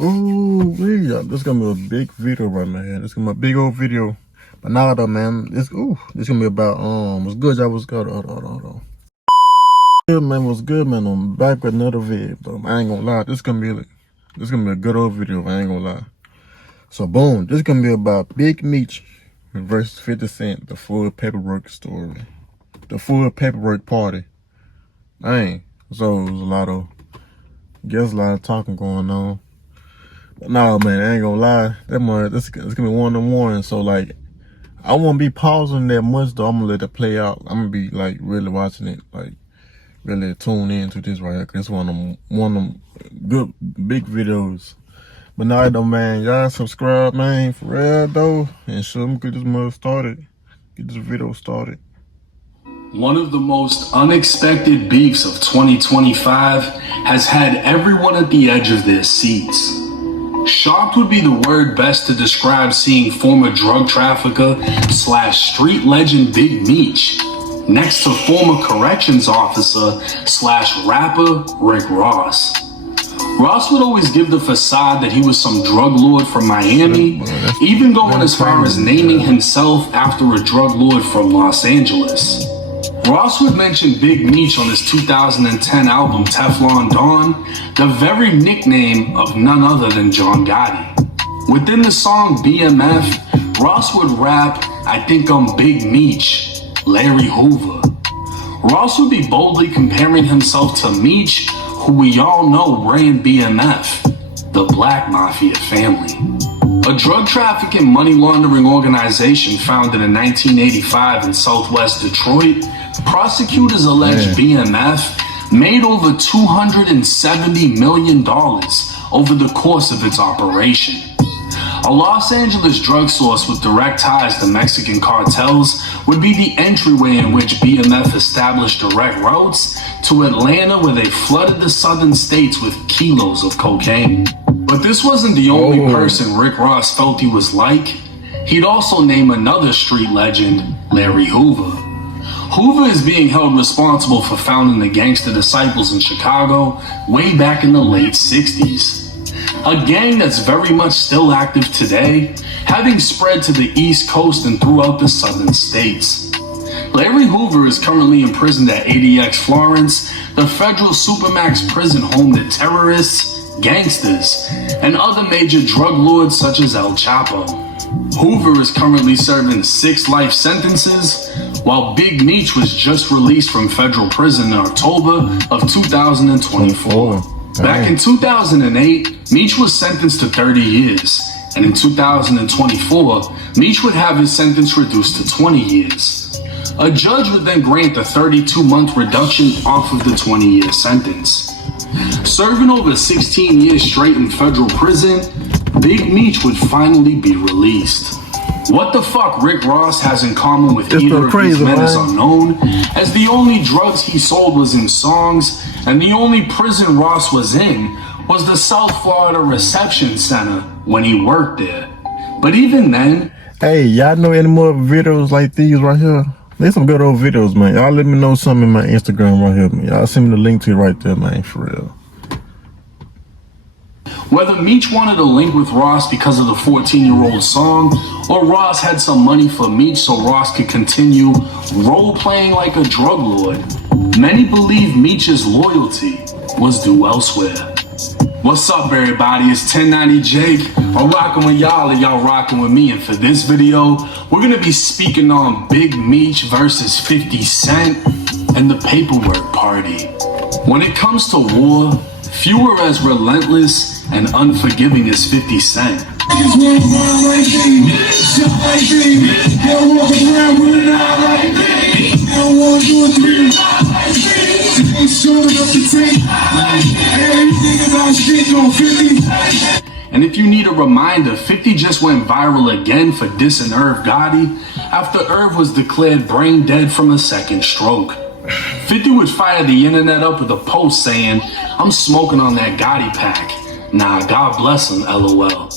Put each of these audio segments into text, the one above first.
Ooh, this gonna be a big video right now. This gonna be a big old video. But now though, man, this gonna be about what's good, y'all. What's good? Hold on. Good man, what's good, man? I'm back with another video, but I ain't gonna lie. This gonna be a good old video. I ain't gonna lie. So boom, this gonna be about Big Meech versus 50 Cent, the full paperwork story, the full paperwork party. Dang. So there's a lot of talking going on. But no, man, I ain't gonna lie. This gonna be one of them ones. So like, I won't be pausing that much though. I'm gonna let it play out. I'm gonna be like really watching it, like really tune into this right here. Cause it's one of them good big videos. But now though, man, y'all subscribe, man, for real though, and show them get this mug started, get this video started. One of the most unexpected beefs of 2025 has had everyone at the edge of their seats. Shocked would be the word best to describe seeing former drug trafficker / street legend Big Meech next to former corrections officer / rapper Rick Ross. Ross would always give the facade that he was some drug lord from Miami, even going as far as naming himself after a drug lord from Los Angeles. Ross would mention Big Meech on his 2010 album Teflon Don, the very nickname of none other than John Gotti. Within the song BMF, Ross would rap, "I think I'm Big Meech, Larry Hoover." Ross would be boldly comparing himself to Meech, who we all know ran BMF, the Black Mafia family. A drug trafficking money laundering organization founded in 1985 in Southwest Detroit, prosecutors allege BMF made over $270 million over the course of its operation. A Los Angeles drug source with direct ties to Mexican cartels would be the entryway in which BMF established direct routes to Atlanta, where they flooded the southern states with kilos of cocaine. But this wasn't the only person Rick Ross felt he was like. He'd also name another street legend, Larry Hoover. Hoover is being held responsible for founding the Gangsta Disciples in Chicago way back in the late 60s. A gang that's very much still active today, having spread to the East Coast and throughout the southern states. Larry Hoover is currently imprisoned at ADX Florence, the federal supermax prison home to terrorists, gangsters, and other major drug lords such as El Chapo. Hoover is currently serving 6 life sentences, while Big Meech was just released from federal prison in October of 2024. Back in 2008, Meech was sentenced to 30 years, and in 2024, Meech would have his sentence reduced to 20 years. A judge would then grant a 32-month reduction off of the 20-year sentence. Serving over 16 years straight in federal prison, Big Meech would finally be released. What the fuck Rick Ross has in common with either of these men is unknown, as the only drugs he sold was in songs, and the only prison Ross was in was the South Florida Reception Center when he worked there. But even then... Hey, y'all know any more videos like these right here? There's some good old videos, man. Y'all let me know something in my Instagram right here, man. Y'all send me the link to it right there, man, for real. Whether Meech wanted a link with Ross because of the 14-year-old song, or Ross had some money for Meech so Ross could continue role-playing like a drug lord, many believe Meech's loyalty was due elsewhere. What's up, everybody? It's 1090 Jake. I'm rocking with y'all and y'all rocking with me. And for this video, we're going to be speaking on Big Meech versus 50 Cent and the paperwork party. When it comes to war, few are as relentless and unforgiving as 50 Cent. And if you need a reminder, 50 just went viral again for dissing Irv Gotti after Irv was declared brain dead from a second stroke. 50 would fire the internet up with a post saying, "I'm smoking on that Gotti pack. Nah, God bless him, LOL."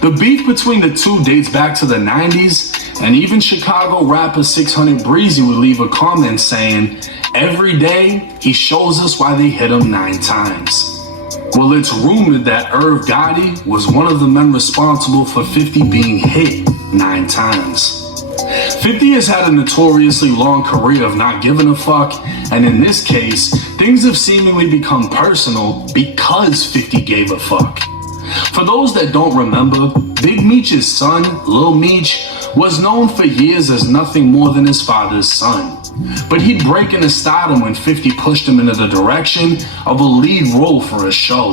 The beef between the two dates back to the 90s, and even Chicago rapper 600 Breezy would leave a comment saying, "Every day, he shows us why they hit him 9 times. Well, it's rumored that Irv Gotti was one of the men responsible for 50 being hit 9 times. 50 has had a notoriously long career of not giving a fuck, and in this case, things have seemingly become personal because 50 gave a fuck. For those that don't remember, Big Meech's son, Lil Meech, was known for years as nothing more than his father's son. But he'd break into stardom when 50 pushed him into the direction of a lead role for a show.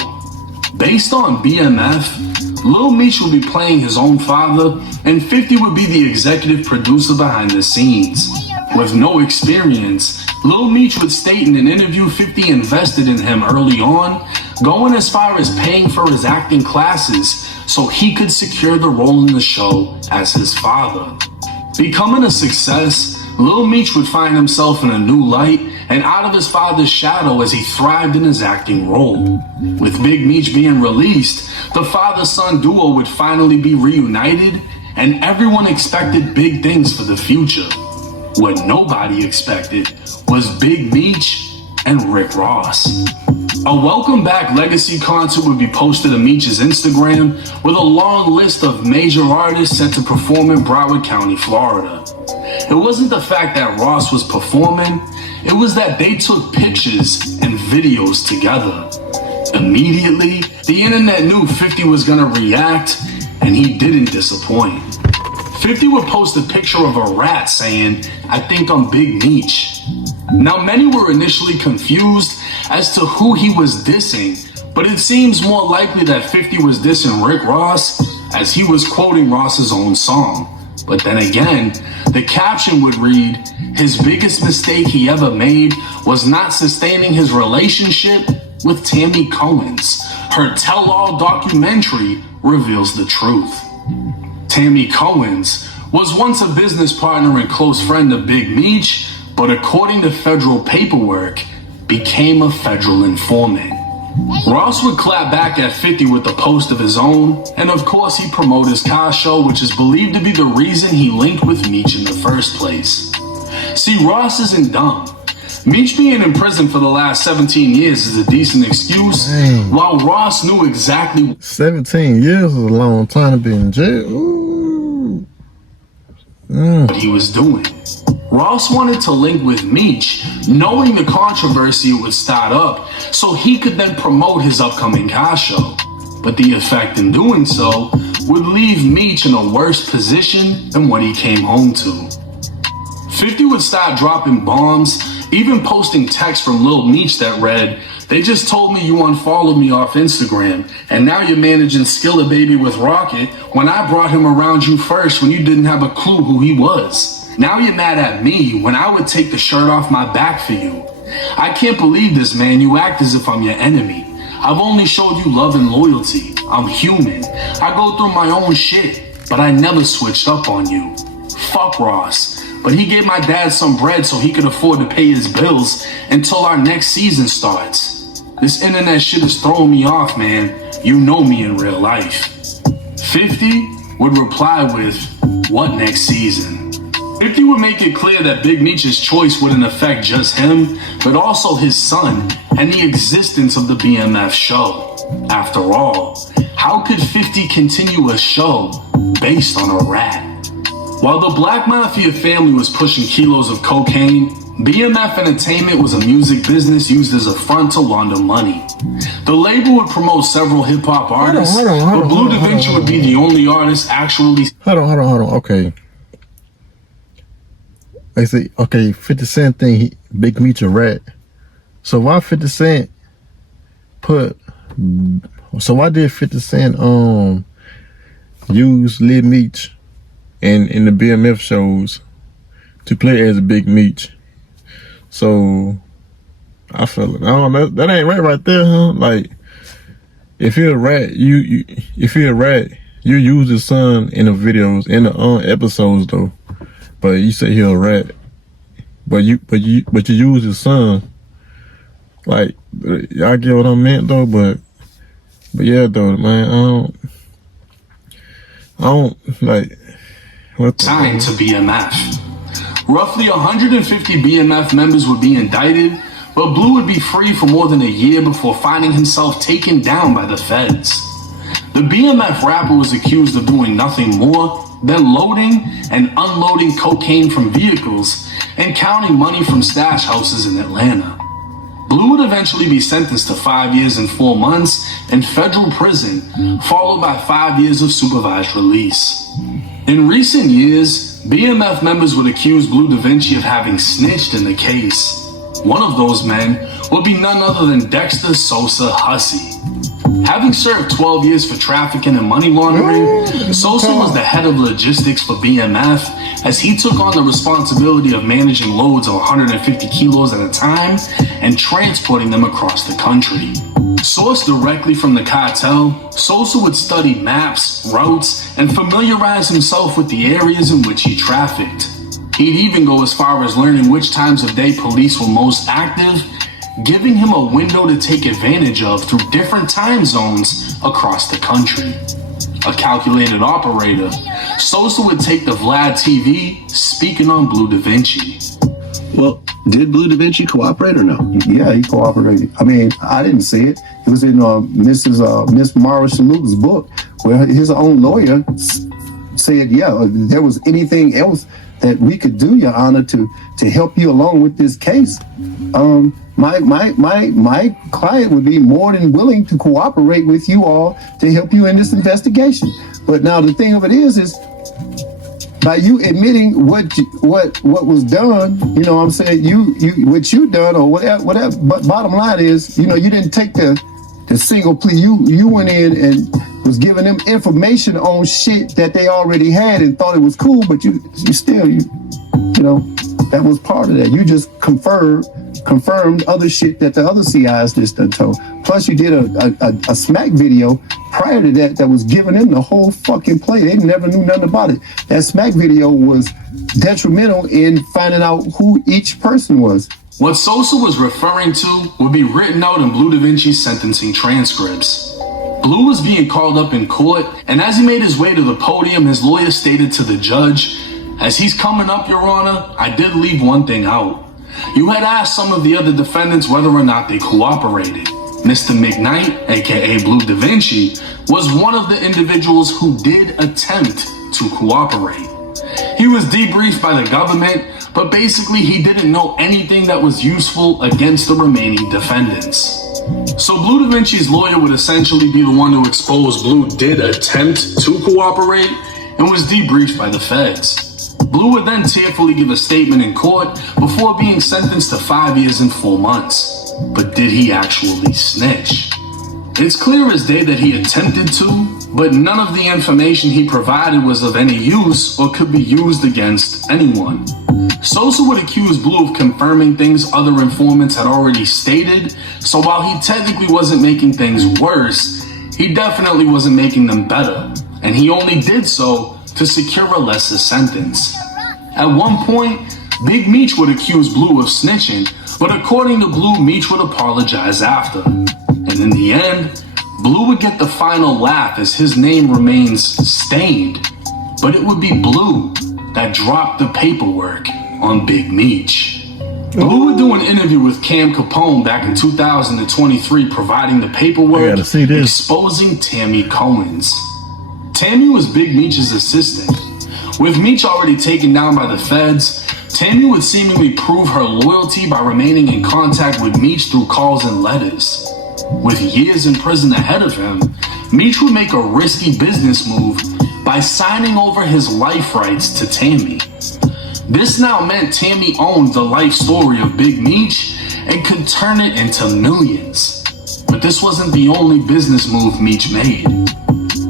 Based on BMF, Lil Meech would be playing his own father, and 50 would be the executive producer behind the scenes. With no experience, Lil Meech would state in an interview 50 invested in him early on, going as far as paying for his acting classes so he could secure the role in the show as his father. Becoming a success, Lil Meech would find himself in a new light and out of his father's shadow as he thrived in his acting role. With Big Meech being released, the father-son duo would finally be reunited, and everyone expected big things for the future. What nobody expected was Big Meech and Rick Ross. A welcome back legacy concert would be posted on Meech's Instagram with a long list of major artists set to perform in Broward County, Florida. It wasn't the fact that Ross was performing, it was that they took pictures and videos together. Immediately, the internet knew 50 was gonna react, and he didn't disappoint. 50 would post a picture of a rat saying, "I think I'm Big Meech." Now, many were initially confused as to who he was dissing, but it seems more likely that 50 was dissing Rick Ross as he was quoting Ross's own song. But then again, the caption would read, "His biggest mistake he ever made was not sustaining his relationship with Tammy Cohen's. Her tell-all documentary reveals the truth." Tammy Cohen's was once a business partner and close friend of Big Meech, but according to federal paperwork, became a federal informant. Ross would clap back at 50 with a post of his own, and of course he promoted his car show, which is believed to be the reason he linked with Meech in the first place. See, Ross isn't dumb. Meech being in prison for the last 17 years is a decent excuse, while Ross knew exactly 17 years is a long time to be in jail. Ooh. What he was doing. Ross wanted to link with Meech, knowing the controversy it would start up, so he could then promote his upcoming car show. But the effect in doing so would leave Meech in a worse position than what he came home to. 50 would start dropping bombs, even posting texts from Lil Meech that read, "They just told me you unfollowed me off Instagram, and now you're managing Skilla Baby with Rocket when I brought him around you first when you didn't have a clue who he was. Now you're mad at me when I would take the shirt off my back for you. I can't believe this, man. You act as if I'm your enemy. I've only showed you love and loyalty. I'm human. I go through my own shit, but I never switched up on you. Fuck Ross. But he gave my dad some bread so he could afford to pay his bills until our next season starts. This internet shit is throwing me off, man. You know me in real life." 50 would reply with, "What next season?" 50 would make it clear that Big Meech's choice wouldn't affect just him, but also his son and the existence of the BMF show. After all, how could 50 continue a show based on a rat? While the Black Mafia family was pushing kilos of cocaine, BMF Entertainment was a music business used as a front to launder money. The label would promote several hip-hop artists, but Blue Da Vinci would be the only artist actually... Hold on. Okay. I say, okay, 50 Cent thing, Big Meech a rat. So why 50 Cent why did 50 Cent use Lil Meech in the BMF shows to play as a Big Meech? So I feel like, that ain't right there, huh? Like, if you're a rat, you use his son in the videos, in the episodes though. But you say he a rat, but you use his son. Like, y'all get what I meant though. But yeah though, man. I don't like. What signed to BMF. Roughly 150 BMF members would be indicted, but Blue would be free for more than a year before finding himself taken down by the feds. The BMF rapper was accused of doing nothing more than loading and unloading cocaine from vehicles and counting money from stash houses in Atlanta. Blue would eventually be sentenced to 5 years and 4 months in federal prison, followed by 5 years of supervised release. In recent years, BMF members would accuse Blue Da Vinci of having snitched in the case. One of those men would be none other than Dexter Sosa Hussey. Having served 12 years for trafficking and money laundering, Sosa was the head of logistics for BMF as he took on the responsibility of managing loads of 150 kilos at a time and transporting them across the country. Sourced directly from the cartel, Sosa would study maps, routes, and familiarize himself with the areas in which he trafficked. He'd even go as far as learning which times of day police were most active, giving him a window to take advantage of through different time zones across the country. A calculated operator, Sosa would take the Vlad TV speaking on Blue Da Vinci. Well, did Blue Da Vinci cooperate or no? Yeah, he cooperated. I mean, I didn't see it. It was in Miss Mara Shalhoub's book, where his own lawyer said, yeah, if there was anything else that we could do, Your Honor, to help you along with this case, my client would be more than willing to cooperate with you all to help you in this investigation. But now the thing of it is by you admitting what was done, you know what I'm saying, you what you done or whatever. But bottom line is, you know, you didn't take the single plea. You went in and was giving them information on shit that they already had and thought it was cool, but you still, you know, that was part of that. You just confirmed other shit that the other CIs just done told. Plus you did a smack video prior to that was giving them the whole fucking play. They never knew nothing about it. That smack video was detrimental in finding out who each person was. What Sosa was referring to would be written out in Blue Da Vinci's sentencing transcripts. Blue was being called up in court, and as he made his way to the podium, his lawyer stated to the judge, "As he's coming up, Your Honor, I did leave one thing out. You had asked some of the other defendants whether or not they cooperated. Mr. McKnight, aka Blue Da Vinci, was one of the individuals who did attempt to cooperate. He was debriefed by the government, but basically he didn't know anything that was useful against the remaining defendants." So Blue Da Vinci's lawyer would essentially be the one to expose Blue did attempt to cooperate and was debriefed by the feds. Blue would then tearfully give a statement in court before being sentenced to 5 years and 4 months. But did he actually snitch? It's clear as day that he attempted to, but none of the information he provided was of any use or could be used against anyone. Sosa would accuse Blue of confirming things other informants had already stated, so while he technically wasn't making things worse, he definitely wasn't making them better, and he only did so to secure a lesser sentence. At one point, Big Meech would accuse Blue of snitching, but according to Blue, Meech would apologize after. And in the end, Blue would get the final laugh as his name remains stained, but it would be Blue that dropped the paperwork on Big Meech. Blue would do an interview with Cam Capone back in 2023 providing the paperwork exposing Tammy Cohen's. Tammy was Big Meech's assistant. With Meech already taken down by the feds, Tammy would seemingly prove her loyalty by remaining in contact with Meech through calls and letters. With years in prison ahead of him, Meech would make a risky business move by signing over his life rights to Tammy. This now meant Tammy owned the life story of Big Meech and could turn it into millions. But this wasn't the only business move Meech made.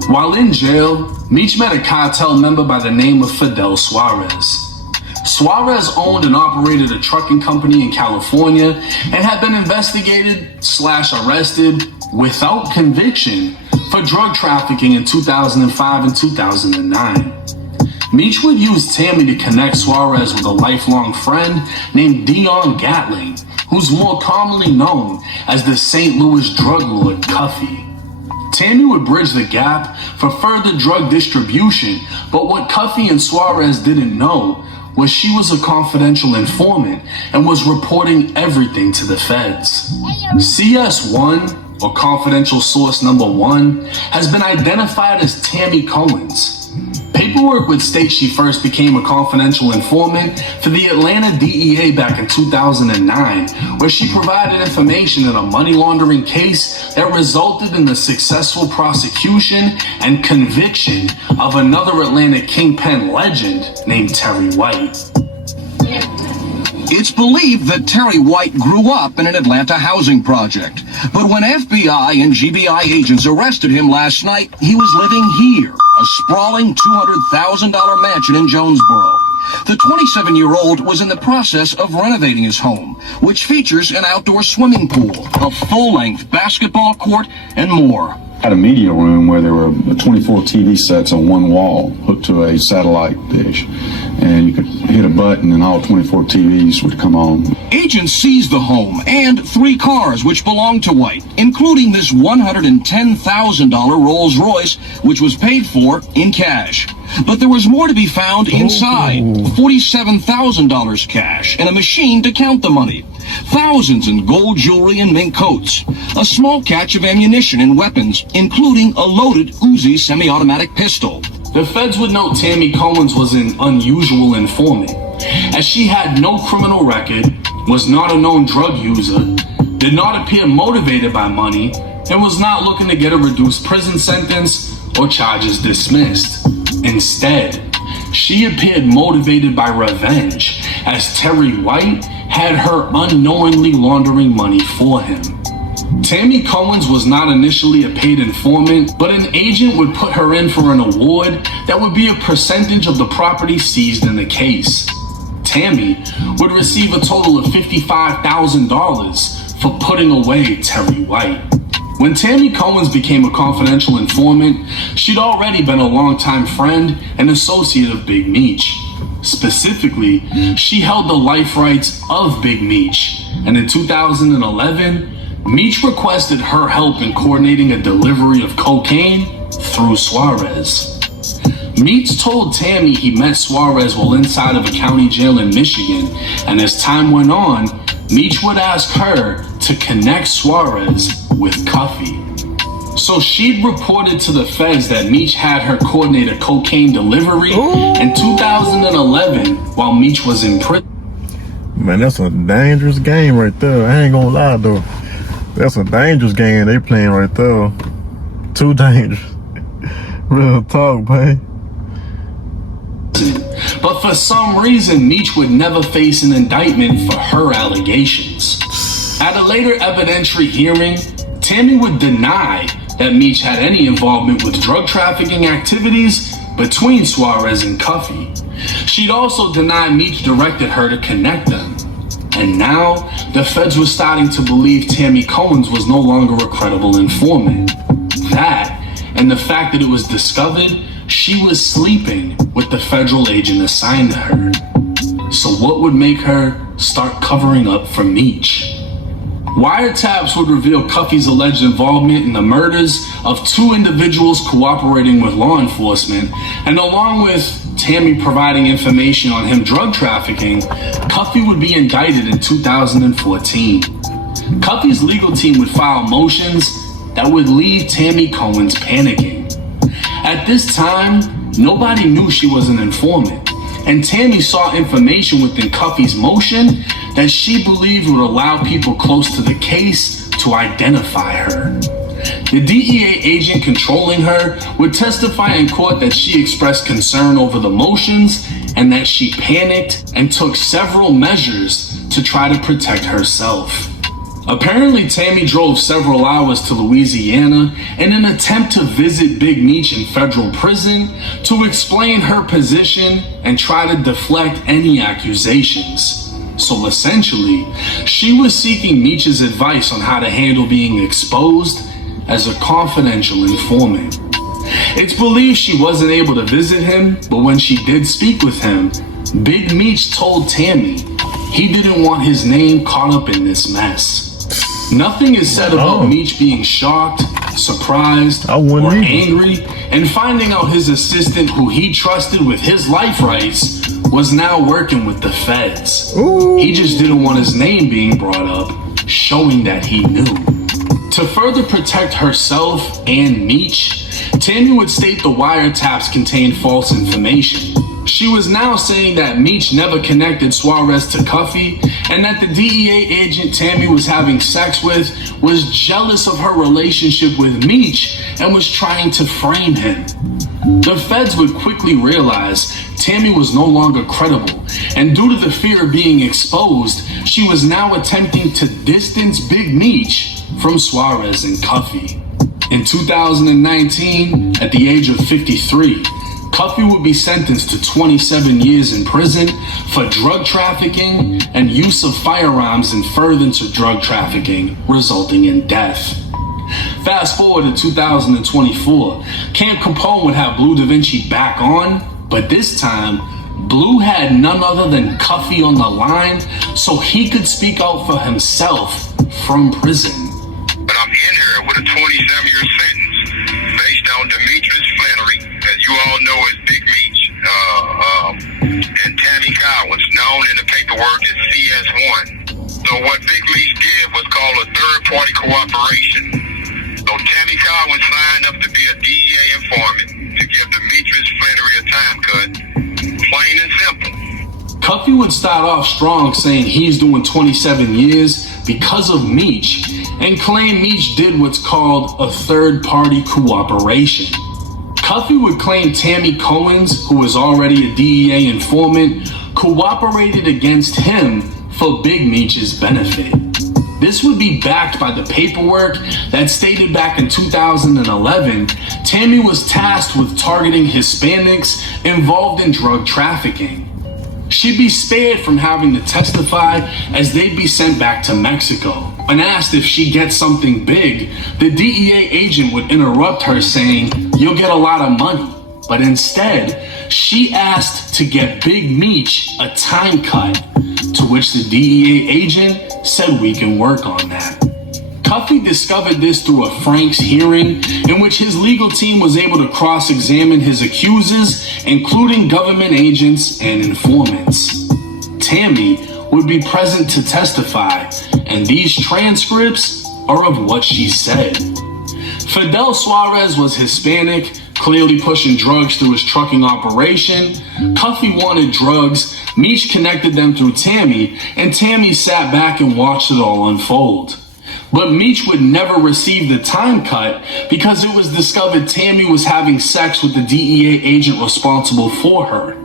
While in jail, Meech met a cartel member by the name of Fidel Suarez. Suarez owned and operated a trucking company in California and had been investigated/arrested without conviction for drug trafficking in 2005 and 2009. Meech would use Tammy to connect Suarez with a lifelong friend named Dion Gatling, who's more commonly known as the St. Louis drug lord Cuffy. Tammy would bridge the gap for further drug distribution, but what Cuffy and Suarez didn't know was she was a confidential informant and was reporting everything to the feds. CS1, or confidential source number 1, has been identified as Tammy Cohen's. Paperwork would state she first became a confidential informant for the Atlanta DEA back in 2009, where she provided information in a money laundering case that resulted in the successful prosecution and conviction of another Atlanta kingpin legend named Terry White. It's believed that Terry White grew up in an Atlanta housing project. But when FBI and GBI agents arrested him last night, he was living here, a sprawling $200,000 mansion in Jonesboro. The 27-year-old was in the process of renovating his home, which features an outdoor swimming pool, a full-length basketball court, and more. Had a media room where there were 24 TV sets on one wall hooked to a satellite dish, and you could hit a button and all 24 TVs would come on. Agents seized the home and 3 cars which belonged to White, including this $110,000 Rolls Royce, which was paid for in cash. But there was more to be found inside, $47,000 cash and a machine to count the money, thousands in gold jewelry and mink coats, a small catch of ammunition and weapons, including a loaded Uzi semi-automatic pistol. The feds would note Tammy Cohen's was an unusual informant, as she had no criminal record, was not a known drug user, did not appear motivated by money, and was not looking to get a reduced prison sentence or charges dismissed. Instead, she appeared motivated by revenge, as Terry White had her unknowingly laundering money for him. Tammy Cohen's was not initially a paid informant, but an agent would put her in for an award that would be a percentage of the property seized in the case. Tammy would receive a total of $55,000 for putting away Terry White. When Tammy Cohen's became a confidential informant, she'd already been a longtime friend and associate of Big Meech. Specifically, she held the life rights of Big Meech, and in 2011, Meech requested her help in coordinating a delivery of cocaine through Suarez. Meech told Tammy he met Suarez while inside of a county jail in Michigan, and as time went on, Meech would ask her to connect Suarez with Cuffy. So she'd reported to the feds that Meech had her coordinate a cocaine delivery in 2011 while Meech was in prison. Man, that's a dangerous game right there. I ain't gonna lie though. That's a dangerous game they playing right there. Too dangerous. Real talk, man. But for some reason, Meech would never face an indictment for her allegations. At a later evidentiary hearing, Tammy would deny that Meech had any involvement with drug trafficking activities between Suarez and Cuffy. She'd also deny Meech directed her to connect them. And now, the feds were starting to believe Tammy Cohen's was no longer a credible informant. That, and the fact that it was discovered she was sleeping with the federal agent assigned to her. So what would make her start covering up for Meech? Wiretaps would reveal Cuffy's alleged involvement in the murders of 2 individuals cooperating with law enforcement, and along with Tammy providing information on him drug trafficking, Cuffy would be indicted in 2014. Cuffy's legal team would file motions that would leave Tammy Cohen's panicking. At this time, nobody knew she was an informant, and Tammy saw information within Cuffy's motion that she believed would allow people close to the case to identify her. The DEA agent controlling her would testify in court that she expressed concern over the motions and that she panicked and took several measures to try to protect herself. Apparently, Tammy drove several hours to Louisiana in an attempt to visit Big Meech in federal prison to explain her position and try to deflect any accusations. So essentially, she was seeking Meech's advice on how to handle being exposed as a confidential informant. It's believed she wasn't able to visit him, but when she did speak with him, Big Meech told Tammy he didn't want his name caught up in this mess. Nothing is said about Meech being shocked, surprised, or angry, and finding out his assistant who he trusted with his life rights was now working with the feds. Ooh. He just didn't want his name being brought up, showing that he knew. To further protect herself and Meech, Tammy would state the wiretaps contained false information. She was now saying that Meech never connected Suarez to Cuffy, and that the DEA agent Tammy was having sex with was jealous of her relationship with Meech and was trying to frame him. The feds would quickly realize Tammy was no longer credible, and due to the fear of being exposed, she was now attempting to distance Big Meech from Suarez and Cuffy. In 2019, at the age of 53, Cuffy would be sentenced to 27 years in prison for drug trafficking and use of firearms in furtherance of drug trafficking, resulting in death. Fast forward to 2024, Camp Capone would have Blue Da Vinci back on, but this time, Blue had none other than Cuffy on the line so he could speak out for himself from prison. But I'm in here with a 27-year sentence based on Demetrius Flannery, as you all know as Big Meech, and Tammy Collins, known in the paperwork as CS1. So what Big Meech did was call a third-party cooperation. So Tammy Collins signed up to be a DEA informant to give Demetrius Flannery a time cut, plain and simple. Cuffy would start off strong saying he's doing 27 years because of Meech, and claim Meech did what's called a third-party cooperation. Cuffy would claim Tammy Cohen's, who was already a DEA informant, cooperated against him for Big Meech's benefit. This would be backed by the paperwork that stated back in 2011, Tammy was tasked with targeting Hispanics involved in drug trafficking. She'd be spared from having to testify as they'd be sent back to Mexico. When asked if she gets something big, the DEA agent would interrupt her saying, "You'll get a lot of money." But instead, she asked to get Big Meech a time cut, to which the DEA agent said we can work on that. Cuffy discovered this through a Frank's hearing in which his legal team was able to cross-examine his accusers, including government agents and informants. Tammy would be present to testify, and these transcripts are of what she said. Fidel Suarez was Hispanic, clearly pushing drugs through his trucking operation. Cuffy wanted drugs, Meech connected them through Tammy, and Tammy sat back and watched it all unfold. But Meech would never receive the time cut because it was discovered Tammy was having sex with the DEA agent responsible for her.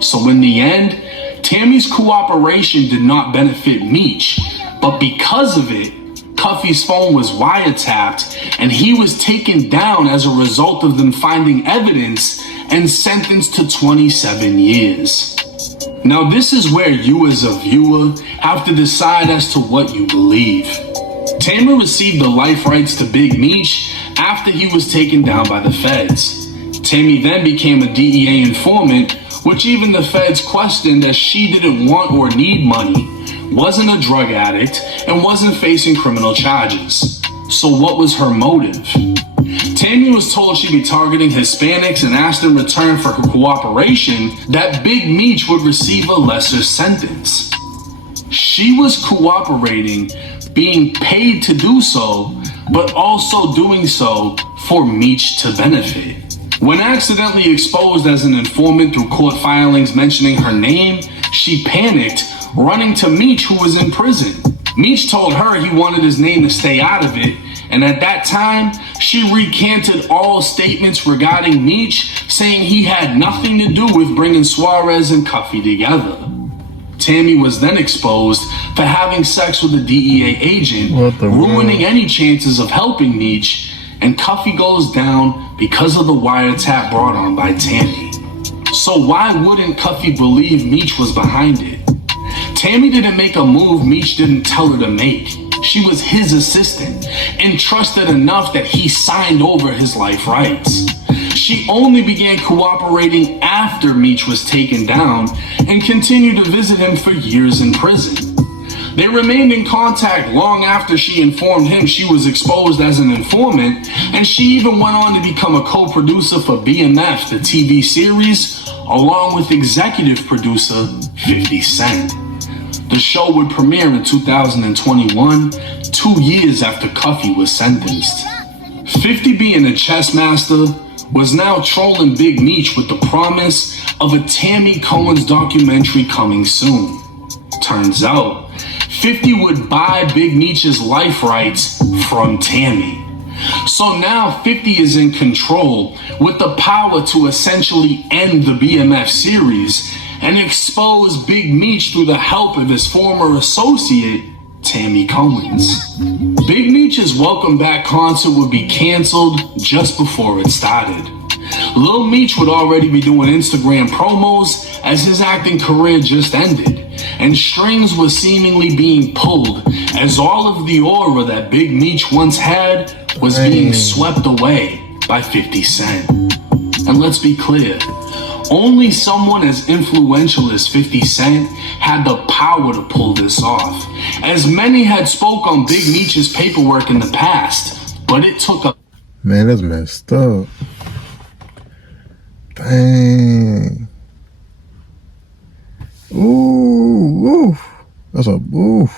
So in the end, Tammy's cooperation did not benefit Meech, but because of it, Cuffy's phone was wiretapped and he was taken down as a result of them finding evidence and sentenced to 27 years. Now this is where you as a viewer have to decide as to what you believe. Tammy received the life rights to Big Meech after he was taken down by the feds. Tammy then became a DEA informant, which even the feds questioned as she didn't want or need money, wasn't a drug addict, and wasn't facing criminal charges. So what was her motive? Tammy was told she'd be targeting Hispanics and asked in return for her cooperation that Big Meech would receive a lesser sentence. She was cooperating, being paid to do so, but also doing so for Meech to benefit. When accidentally exposed as an informant through court filings mentioning her name, she panicked, running to Meech, who was in prison. Meech told her he wanted his name to stay out of it, and at that time, she recanted all statements regarding Meech, saying he had nothing to do with bringing Suarez and Cuffy together. Tammy was then exposed for having sex with a DEA agent, ruining any chances of helping Meech, and Cuffy goes down because of the wiretap brought on by Tammy. So why wouldn't Cuffy believe Meech was behind it? Tammy didn't make a move Meech didn't tell her to make. She was his assistant, entrusted enough that he signed over his life rights. She only began cooperating after Meech was taken down and continued to visit him for years in prison. They remained in contact long after she informed him she was exposed as an informant, and she even went on to become a co-producer for BMF, the TV series, along with executive producer 50 Cent. The show would premiere in 2021, 2 years after Cuffy was sentenced. 50, being a chess master, was now trolling Big Meech with the promise of a Tammy Cohen's documentary coming soon. Turns out, 50 would buy Big Meech's life rights from Tammy. So now 50 is in control with the power to essentially end the BMF series and expose Big Meech through the help of his former associate, Tammy Cohen's. Big Meech's Welcome Back concert would be canceled just before it started. Lil Meech would already be doing Instagram promos as his acting career just ended, and strings were seemingly being pulled as all of the aura that Big Meech once had was being swept away by 50 Cent. And let's be clear, only someone as influential as 50 Cent had the power to pull this off, as many had spoke on Big Meech's paperwork in the past, but it took a... Man, that's messed up. Dang. Ooh. That's a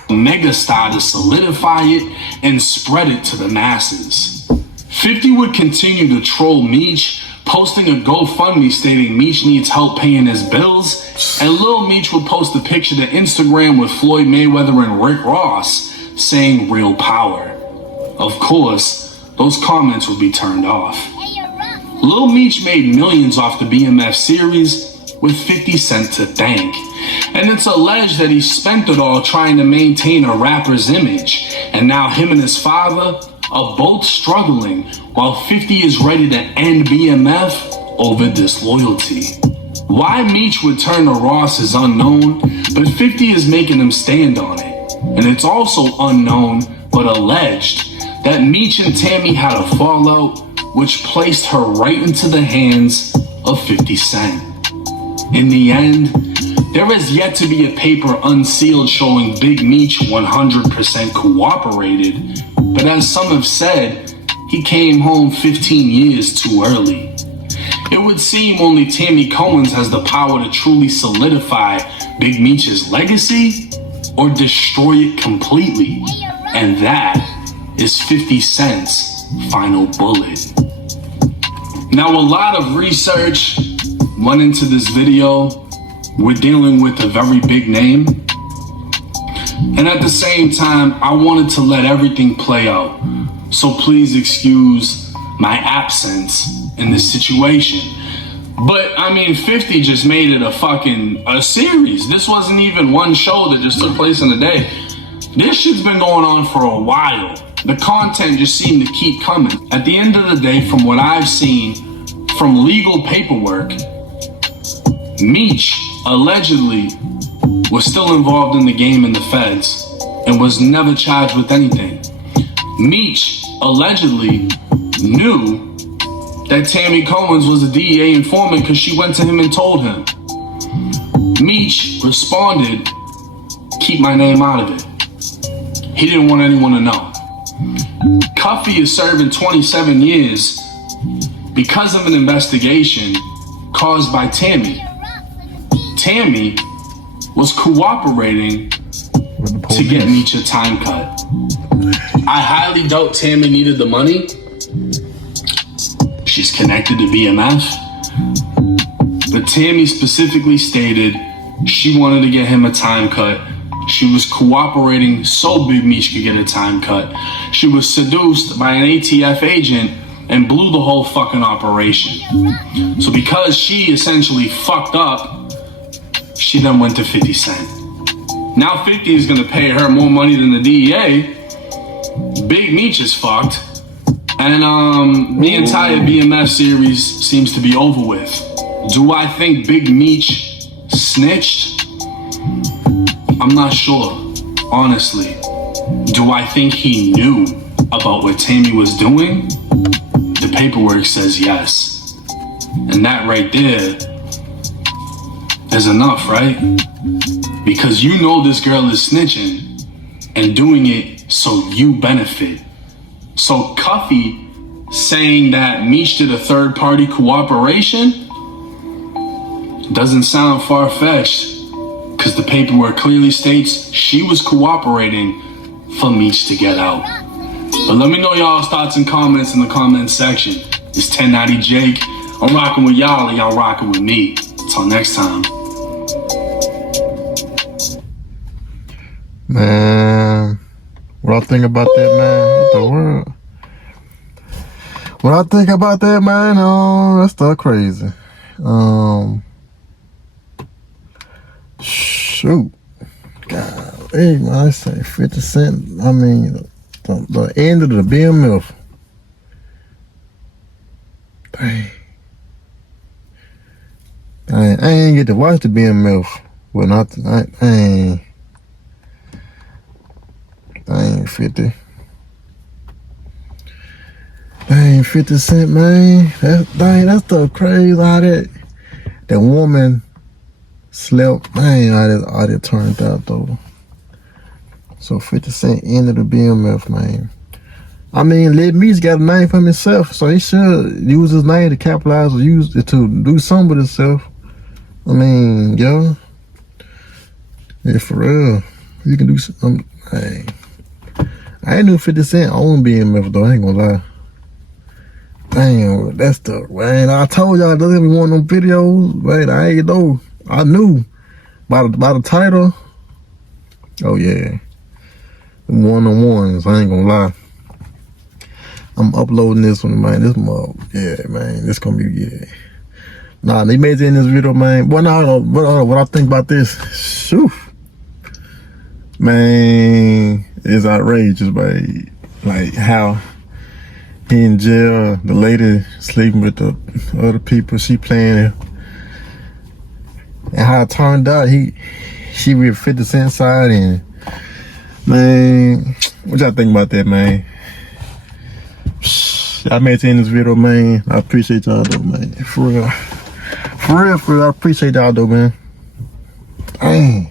megastar to solidify it and spread it to the masses. 50 would continue to troll Meech, posting a GoFundMe stating Meech needs help paying his bills, and Lil Meech would post a picture to Instagram with Floyd Mayweather and Rick Ross saying real power. Of course, those comments would be turned off. Lil Meech made millions off the BMF series with 50 Cent to thank. And it's alleged that he spent it all trying to maintain a rapper's image. And now him and his father are both struggling while 50 is ready to end BMF over disloyalty. Why Meech would turn to Ross is unknown, but 50 is making him stand on it. And it's also unknown, but alleged, that Meech and Tammy had a fallout which placed her right into the hands of 50 Cent. In the end, there has yet to be a paper unsealed showing Big Meech 100% cooperated, but as some have said, he came home 15 years too early. It would seem only Tammy Cohen's has the power to truly solidify Big Meech's legacy or destroy it completely, and that is 50 Cent's final bullet. Now, a lot of research went into this video. We're dealing with a very big name, and at the same time, I wanted to let everything play out. So please excuse my absence in this situation. But I mean, 50 just made it a series. This wasn't even one show that just took place in a day. This shit's been going on for a while. The content just seemed to keep coming. At the end of the day, from what I've seen from legal paperwork, Meech allegedly was still involved in the game in the feds and was never charged with anything. Meech allegedly knew that Tammy Cohen's was a DEA informant because she went to him and told him. Meech responded, "Keep my name out of it." He didn't want anyone to know. Cuffy is serving 27 years because of an investigation caused by Tammy. Tammy was cooperating to get Meech a time cut. I highly doubt Tammy needed the money. She's connected to BMF. But Tammy specifically stated she wanted to get him a time cut. She was cooperating so Big Meech could get a time cut. She was seduced by an ATF agent and blew the whole fucking operation. So because she essentially fucked up, she then went to 50 Cent. Now 50 is gonna pay her more money than the DEA. Big Meech is fucked. And the entire BMF series seems to be over with. Do I think Big Meech snitched? I'm not sure, honestly. Do I think he knew about what Tammy was doing? The paperwork says yes. And that right there is enough, right? Because you know this girl is snitching and doing it so you benefit. So Cuffy saying that Meech did a third-party cooperation, doesn't sound far-fetched, because the paperwork clearly states she was cooperating for Meech to get out. But let me know y'all's thoughts and comments in the comments section. It's 1090 Jake. I'm rocking with y'all and y'all rocking with me. Until next time. Man, what I think about that, man? What the world? What I think about that, man? That's stuff crazy. Shoot. God, hey, man, I say 50 Cent. I mean, the end of the BMF. Dang. I ain't get to watch the BMF. Well, I ain't 50. Dang, 50 Cent, man. That's stuff crazy. How that woman slept. Dang, how that turned out, though. So 50 Cent ended the BMF, man. I mean, Meech got a name for himself, so he should use his name to capitalize or use it to do something with himself. I mean, yo. Yeah, for real. You can do something. Hey. I ain't knew 50 Cent owned BMF, though. I ain't gonna lie. Damn, that's the, man. I told y'all there's gonna be one of them videos. Man, I ain't know. I knew by the title. Oh, yeah. The one-on-ones. I ain't gonna lie. I'm uploading this one, man. This mob. Yeah, man. This gonna be, yeah. Nah, they made it in this video, man. What I think about this? Shoo. Man, it's outrageous, man. Like how he in jail, the lady sleeping with the other people she playing, and how it turned out she with 50 Cent side, and man, what y'all think about that, man? I made it in this video, man. I appreciate y'all though, man. For real, I appreciate y'all though, man. Dang.